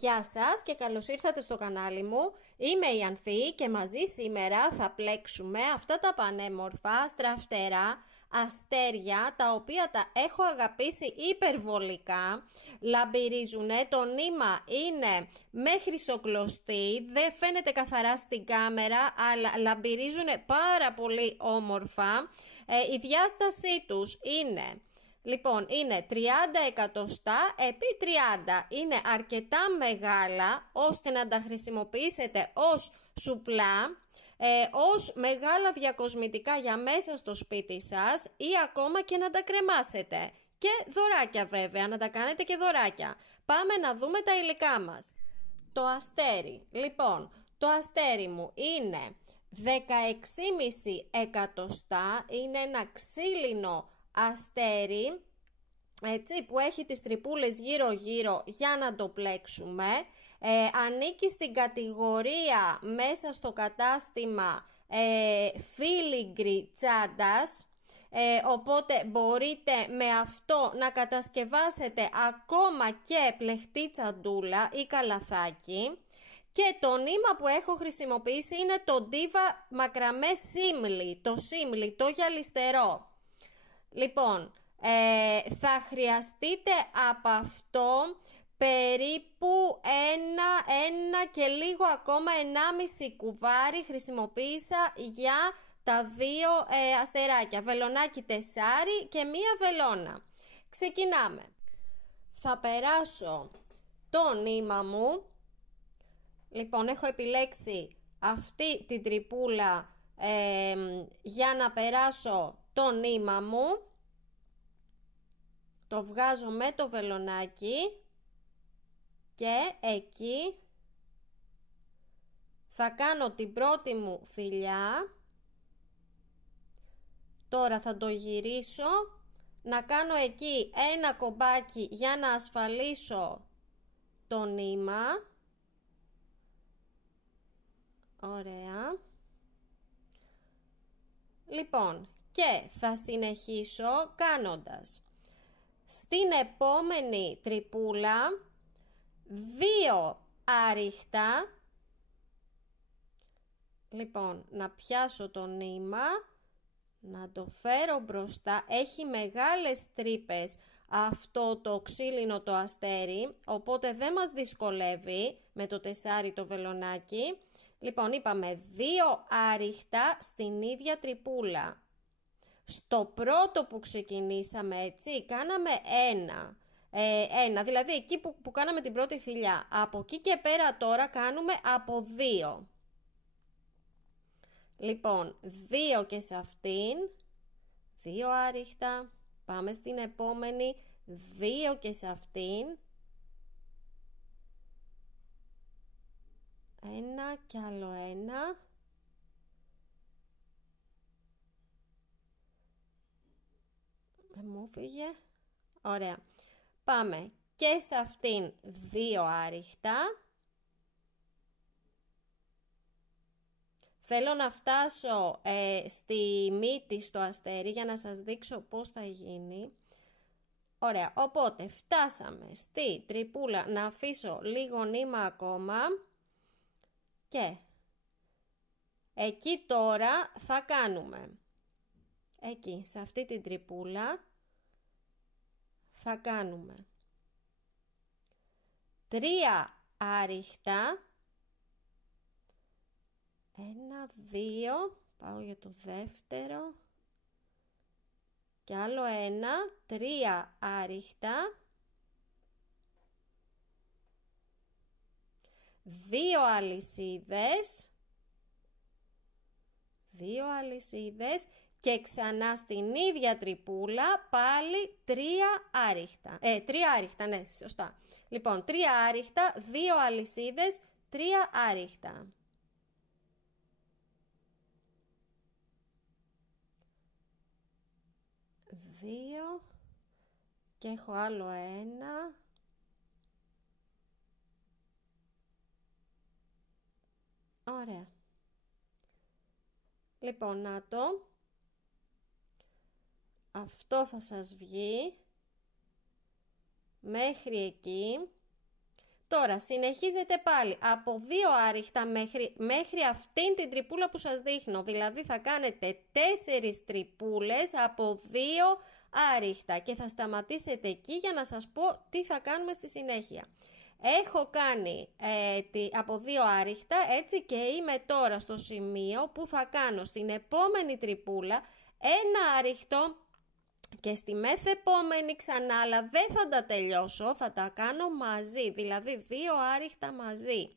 Γεια σας και καλώς ήρθατε στο κανάλι μου. Είμαι η Ανθή και μαζί σήμερα θα πλέξουμε αυτά τα πανέμορφα στραφτερά αστέρια, τα οποία τα έχω αγαπήσει υπερβολικά. Λαμπυρίζουνε, το νήμα είναι με χρυσοκλωστή, δεν φαίνεται καθαρά στην κάμερα, αλλά λαμπυρίζουνε πάρα πολύ όμορφα. Η διάστασή τους είναι... Λοιπόν, είναι 30 εκατοστά επί 30. Είναι αρκετά μεγάλα ώστε να τα χρησιμοποιήσετε ως σουπλά, ως μεγάλα διακοσμητικά για μέσα στο σπίτι σας ή ακόμα και να τα κρεμάσετε. Και δωράκια βέβαια, να τα κάνετε και δωράκια. Πάμε να δούμε τα υλικά μας. Το αστέρι. Λοιπόν, το αστέρι μου είναι 16,5 εκατοστά. Είναι ένα ξύλινο αστέρι, έτσι, που έχει τις τρυπούλες γύρω γύρω για να το πλέξουμε. Ανήκει στην κατηγορία μέσα στο κατάστημα φίλιγκρι τσάντας, οπότε μπορείτε με αυτό να κατασκευάσετε ακόμα και πλεχτή τσαντούλα ή καλαθάκι. Και το νήμα που έχω χρησιμοποιήσει είναι το Diva μακραμέ Simli, το Simli, το γυαλιστερό. Λοιπόν, θα χρειαστείτε από αυτό περίπου ένα και λίγο ακόμα 1,5 κουβάρι χρησιμοποίησα για τα δύο αστεράκια. Βελονάκι τεσάρι και μία βελόνα. Ξεκινάμε. Θα περάσω το νήμα μου. Λοιπόν, έχω επιλέξει αυτή την τρυπούλα για να περάσω το νήμα μου. Το βγάζω με το βελονάκι και εκεί θα κάνω την πρώτη μου φυλλιά. Τώρα θα το γυρίσω, να κάνω εκεί ένα κομπάκι για να ασφαλίσω το νήμα. Ωραία. Λοιπόν, και θα συνεχίσω κάνοντας στην επόμενη τρυπούλα 2 άριχτα. Λοιπόν, να πιάσω το νήμα, να το φέρω μπροστά. Έχει μεγάλες τρύπες αυτό το ξύλινο το αστέρι, οπότε δεν μας δυσκολεύει με το τεσάρι το βελονάκι. Λοιπόν, είπαμε 2 άριχτα στην ίδια τρυπούλα. Στο πρώτο που ξεκινήσαμε, έτσι, κάναμε ένα, δηλαδή εκεί που κάναμε την πρώτη θηλιά. Από εκεί και πέρα τώρα κάνουμε από 2. Λοιπόν, 2 και σε αυτήν, 2 άριχτα. Πάμε στην επόμενη, 2 και σε αυτήν. Ένα και άλλο ένα. Μου φύγε. Ωραία. Πάμε και σε αυτήν 2 άριχτα. Θέλω να φτάσω στη μύτη στο αστέρι για να σας δείξω πώς θα γίνει. Ωραία, οπότε φτάσαμε στη τρυπούλα, να αφήσω λίγο νήμα ακόμα. Και εκεί τώρα θα κάνουμε, εκεί σε αυτή την τρυπούλα θα κάνουμε 3 άριχτα. 1, 2, πάω για το δεύτερο και άλλο 1, 3 άριχτα. 2 αλυσίδες, 2 αλυσίδες και ξανά στην ίδια τρυπούλα πάλι 3 άριχτα. 3 άριχτα, ναι, σωστά. Λοιπόν, 3 άριχτα, 2 αλυσίδες, 3 άριχτα. Δύο και έχω άλλο 1. Ωραία. Λοιπόν, να το. Αυτό θα σας βγει μέχρι εκεί. Τώρα συνεχίζετε πάλι από 2 άριχτα μέχρι αυτήν την τρυπούλα που σας δείχνω. Δηλαδή θα κάνετε 4 τρυπούλες από 2 άριχτα και θα σταματήσετε εκεί για να σας πω τι θα κάνουμε στη συνέχεια. Έχω κάνει από 2 άριχτα, έτσι, και είμαι τώρα στο σημείο που θα κάνω στην επόμενη τρυπούλα ένα άριχτο και στη μεθεπόμενη ξανά, αλλά δεν θα τα τελειώσω, θα τα κάνω μαζί, δηλαδή 2 άριχτα μαζί.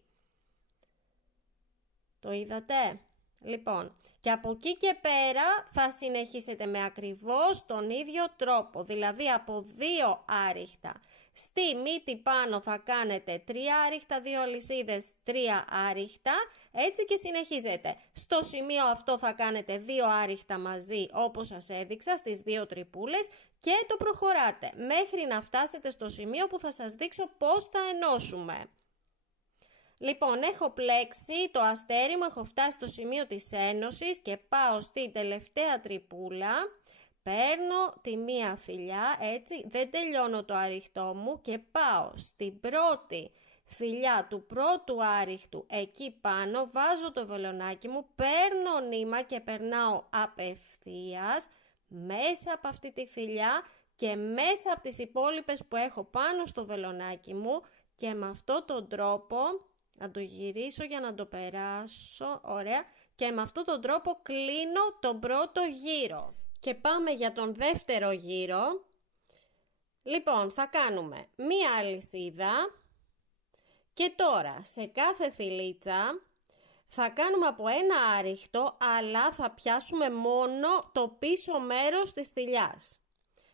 Το είδατε? Λοιπόν, και από εκεί και πέρα θα συνεχίσετε με ακριβώς τον ίδιο τρόπο, δηλαδή από 2 άριχτα. Στη μύτη πάνω θα κάνετε 3 άριχτα, 2 αλυσίδες, 3 άριχτα, έτσι και συνεχίζετε. Στο σημείο αυτό θα κάνετε 2 άριχτα μαζί όπως σας έδειξα στις 2 τρυπούλες και το προχωράτε μέχρι να φτάσετε στο σημείο που θα σας δείξω πώς θα ενώσουμε. Λοιπόν, έχω πλέξει το αστέρι μου, έχω φτάσει στο σημείο της ένωσης και πάω στην τελευταία τρυπούλα. Παίρνω τη μία θηλιά, έτσι, δεν τελειώνω το άριχτό μου και πάω στην πρώτη θηλιά του πρώτου άριχτου, εκεί πάνω βάζω το βελονάκι μου, παίρνω νήμα και περνάω απευθείας μέσα από αυτή τη θηλιά και μέσα από τις υπόλοιπες που έχω πάνω στο βελονάκι μου και με αυτόν τον τρόπο, να το γυρίσω για να το περάσω, ωραία, και με αυτόν τον τρόπο κλείνω τον πρώτο γύρο. Και πάμε για τον δεύτερο γύρο. Λοιπόν, θα κάνουμε μία αλυσίδα και τώρα σε κάθε θηλίτσα θα κάνουμε από ένα άριχτο, αλλά θα πιάσουμε μόνο το πίσω μέρος της θηλιάς.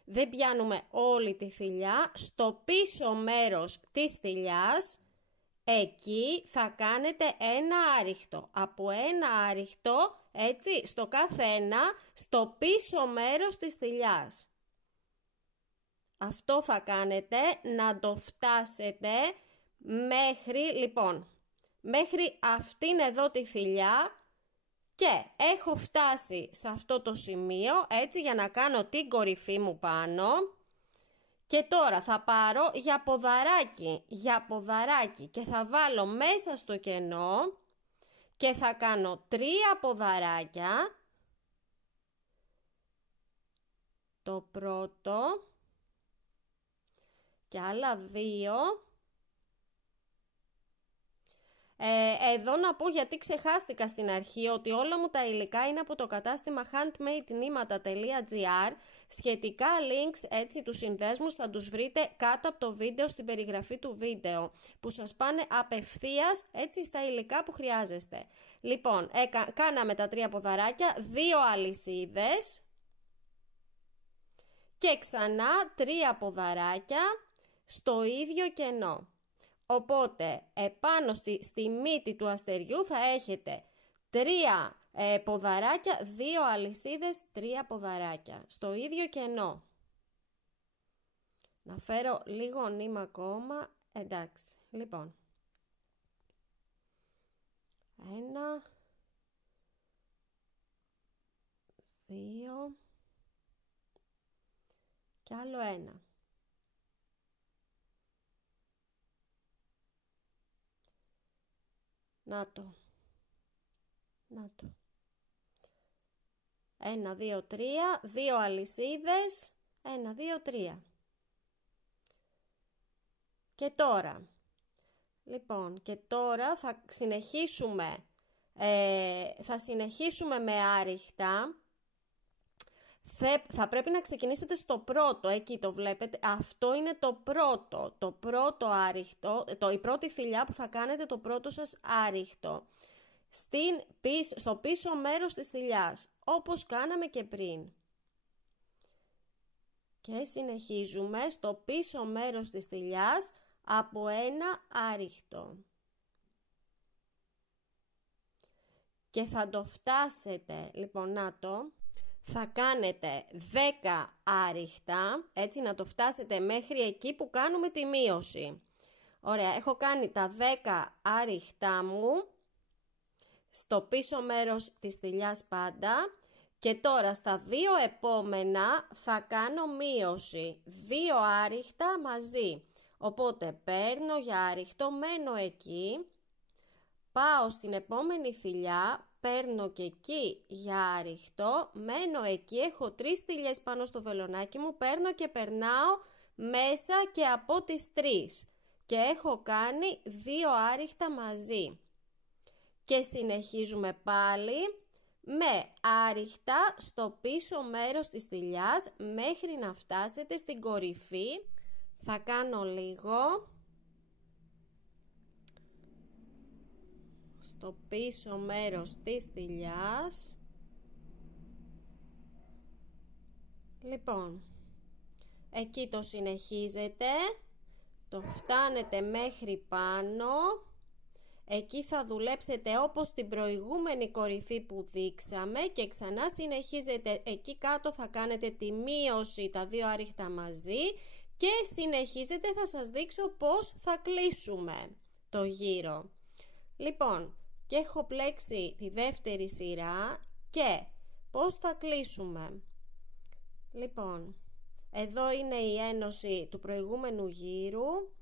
Δεν πιάνουμε όλη τη θηλιά, στο πίσω μέρος της θηλιάς, εκεί θα κάνετε ένα άριχτο. Από ένα άριχτο, έτσι, στο κάθε ένα, στο πίσω μέρος της θηλιάς. Αυτό θα κάνετε, να το φτάσετε μέχρι, λοιπόν, μέχρι αυτήν εδώ τη θηλιά και έχω φτάσει σε αυτό το σημείο, έτσι, για να κάνω την κορυφή μου πάνω. Και τώρα θα πάρω για ποδαράκι και θα βάλω μέσα στο κενό και θα κάνω 3 ποδαράκια. Το πρώτο και άλλα 2. Εδώ να πω, γιατί ξεχάστηκα στην αρχή, ότι όλα μου τα υλικά είναι από το κατάστημα handmadenήματα.gr. Σχετικά links, έτσι, τους συνδέσμους θα τους βρείτε κάτω από το βίντεο, στην περιγραφή του βίντεο, που σας πάνε απευθείας, έτσι, στα υλικά που χρειάζεστε. Λοιπόν, κάναμε τα 3 ποδαράκια, 2 αλυσίδες και ξανά 3 ποδαράκια στο ίδιο κενό. Οπότε, επάνω στη μύτη του αστεριού θα έχετε 3 ποδαράκια, 2 αλυσίδες, 3 ποδαράκια στο ίδιο κενό. Να φέρω λίγο νήμα ακόμα, εντάξει. Λοιπόν, 1, 2 και άλλο 1. Να το. 1, 2, 3, 2 αλυσίδες, 1, 2, 3. Και τώρα, λοιπόν, και τώρα θα συνεχίσουμε με άριχτα. Θα πρέπει να ξεκινήσετε στο πρώτο, εκεί το βλέπετε, αυτό είναι το πρώτο άριχτο, η πρώτη θηλιά που θα κάνετε το πρώτο σας άριχτο. Στο πίσω μέρος της θηλιάς, όπως κάναμε και πριν. Και συνεχίζουμε στο πίσω μέρος της θηλιάς από ένα άριχτο. Και θα το φτάσετε, λοιπόν, θα κάνετε 10 άριχτα, έτσι, να το φτάσετε μέχρι εκεί που κάνουμε τη μείωση. Ωραία, έχω κάνει τα 10 άριχτα μου στο πίσω μέρος της θηλιάς πάντα και τώρα στα 2 επόμενα θα κάνω μείωση, 2 άριχτα μαζί. Οπότε παίρνω για άριχτο, μένω εκεί, πάω στην επόμενη θηλιά, παίρνω και εκεί για άριχτο, μένω εκεί, έχω 3 θηλιές πάνω στο βελονάκι μου, παίρνω και περνάω μέσα και από τις 3 και έχω κάνει 2 άριχτα μαζί. Και συνεχίζουμε πάλι με άριχτα στο πίσω μέρος της θηλιάς μέχρι να φτάσετε στην κορυφή. Θα κάνω λίγο στο πίσω μέρος της θηλιάς. Λοιπόν, εκεί το συνεχίζετε, το φτάνετε μέχρι πάνω. Εκεί θα δουλέψετε όπως την προηγούμενη κορυφή που δείξαμε και ξανά συνεχίζετε. Εκεί κάτω θα κάνετε τη μείωση, τα 2 άριχτα μαζί και συνεχίζετε, θα σας δείξω πώς θα κλείσουμε το γύρο. Λοιπόν, και έχω πλέξει τη δεύτερη σειρά και πώς θα κλείσουμε. Λοιπόν, εδώ είναι η ένωση του προηγούμενου γύρου.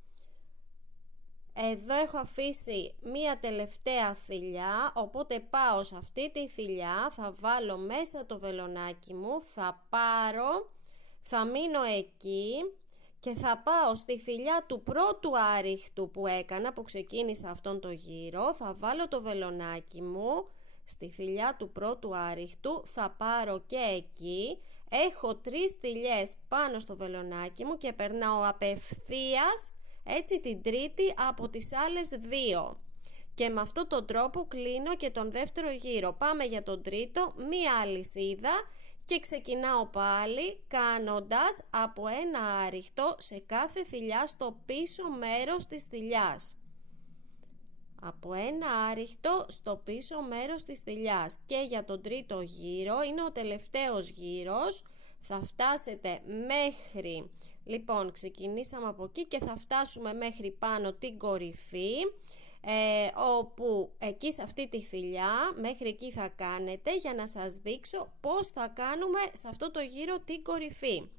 Εδώ έχω αφήσει μία τελευταία θηλιά, οπότε πάω σε αυτή τη θηλιά, θα βάλω μέσα το βελονάκι μου, θα πάρω, θα μείνω εκεί και θα πάω στη θηλιά του πρώτου άριχτου που έκανα, που ξεκίνησα αυτόν το γύρο, θα βάλω το βελονάκι μου στη θηλιά του πρώτου άριχτου, θα πάρω και εκεί, έχω 3 θηλιές πάνω στο βελονάκι μου και περνάω απευθείας έτσι την τρίτη από τις άλλες 2 και με αυτόν τον τρόπο κλείνω και τον δεύτερο γύρο. Πάμε για τον τρίτο, μία αλυσίδα και ξεκινάω πάλι κάνοντας από ένα άριχτο σε κάθε θηλιά στο πίσω μέρος της θηλιάς. Από ένα άριχτο στο πίσω μέρος της θηλιάς και για τον τρίτο γύρο, είναι ο τελευταίος γύρος, θα φτάσετε μέχρι, λοιπόν ξεκινήσαμε από εκεί και θα φτάσουμε μέχρι πάνω την κορυφή, όπου εκεί σε αυτή τη θηλιά μέχρι εκεί θα κάνετε για να σας δείξω πώς θα κάνουμε σε αυτό το γύρο την κορυφή.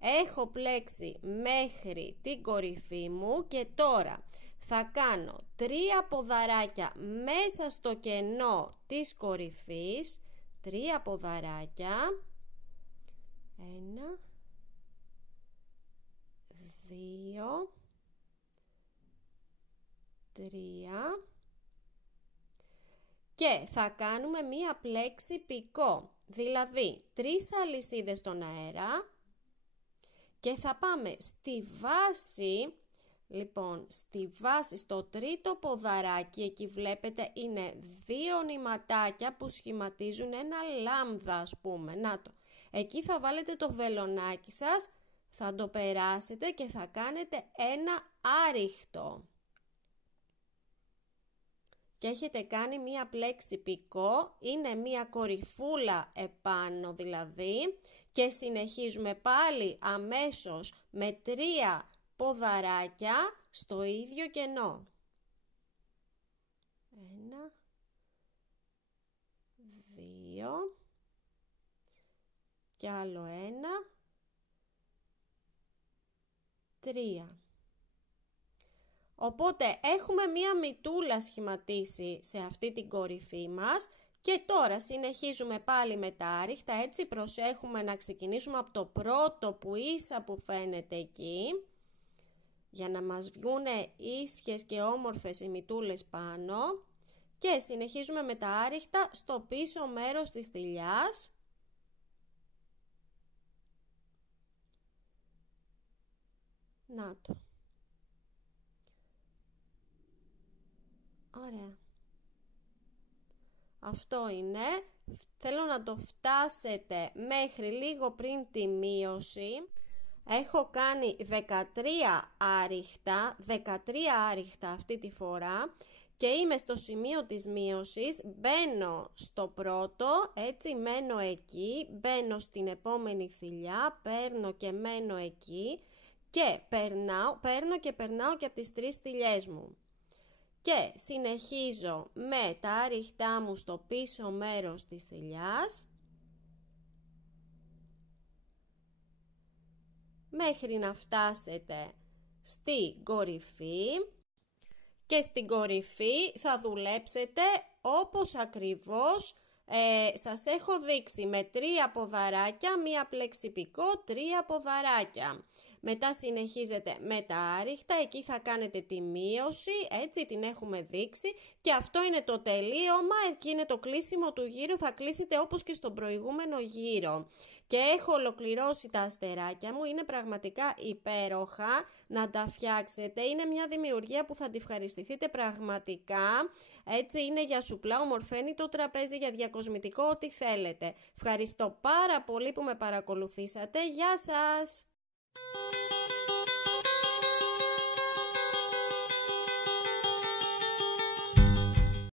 Έχω πλέξει μέχρι την κορυφή μου και τώρα θα κάνω 3 ποδαράκια μέσα στο κενό της κορυφής, 3 ποδαράκια, 1, 2, 3 και θα κάνουμε μία πλέξη πικό, δηλαδή 3 αλυσίδες στον αέρα και θα πάμε στη βάση. Λοιπόν, στη βάση, στο τρίτο ποδαράκι, εκεί βλέπετε είναι 2 νηματάκια που σχηματίζουν ένα λάμδα, ας πούμε. Να το. Εκεί θα βάλετε το βελονάκι σας, θα το περάσετε και θα κάνετε ένα άριχτο. Και έχετε κάνει μία πλέξη πικό, είναι μία κορυφούλα επάνω δηλαδή και συνεχίζουμε πάλι αμέσως με 3 ποδαράκια στο ίδιο κενό. 1, 2 και άλλο 1, 3. Οπότε έχουμε μία μυτούλα σχηματίσει σε αυτή την κορυφή μας και τώρα συνεχίζουμε πάλι με τα άριχτα, έτσι προσέχουμε να ξεκινήσουμε από το πρώτο που ίσα που φαίνεται εκεί, για να μας βγούνε ίσχες και όμορφες οι μυτούλες πάνω και συνεχίζουμε με τα άριχτα στο πίσω μέρος της θηλιάς. Να το. Ωραία. Αυτό είναι. Θέλω να το φτάσετε μέχρι λίγο πριν τη μείωση. Έχω κάνει 13 άριχτα αυτή τη φορά και είμαι στο σημείο της μείωσης, μπαίνω στο πρώτο, έτσι μένω εκεί, μπαίνω στην επόμενη θηλιά, παίρνω και μένω εκεί και παίρνω και περνάω και από τις 3 θηλιές μου. Και συνεχίζω με τα άριχτά μου στο πίσω μέρος της θηλιάς μέχρι να φτάσετε στην κορυφή και στην κορυφή θα δουλέψετε όπως ακριβώς σας έχω δείξει, με 3 ποδαράκια, μία πλεξιπικό, 3 ποδαράκια. Μετά συνεχίζετε με τα άριχτα, εκεί θα κάνετε τη μείωση, έτσι την έχουμε δείξει και αυτό είναι το τελείωμα, εκεί είναι το κλείσιμο του γύρου, θα κλείσετε όπως και στον προηγούμενο γύρο. Και έχω ολοκληρώσει τα αστεράκια μου, είναι πραγματικά υπέροχα να τα φτιάξετε, είναι μια δημιουργία που θα τη ευχαριστηθείτε πραγματικά, έτσι είναι για σουπλά, ομορφαίνει το τραπέζι, για διακοσμητικό, ό,τι θέλετε. Ευχαριστώ πάρα πολύ που με παρακολουθήσατε, γεια σας!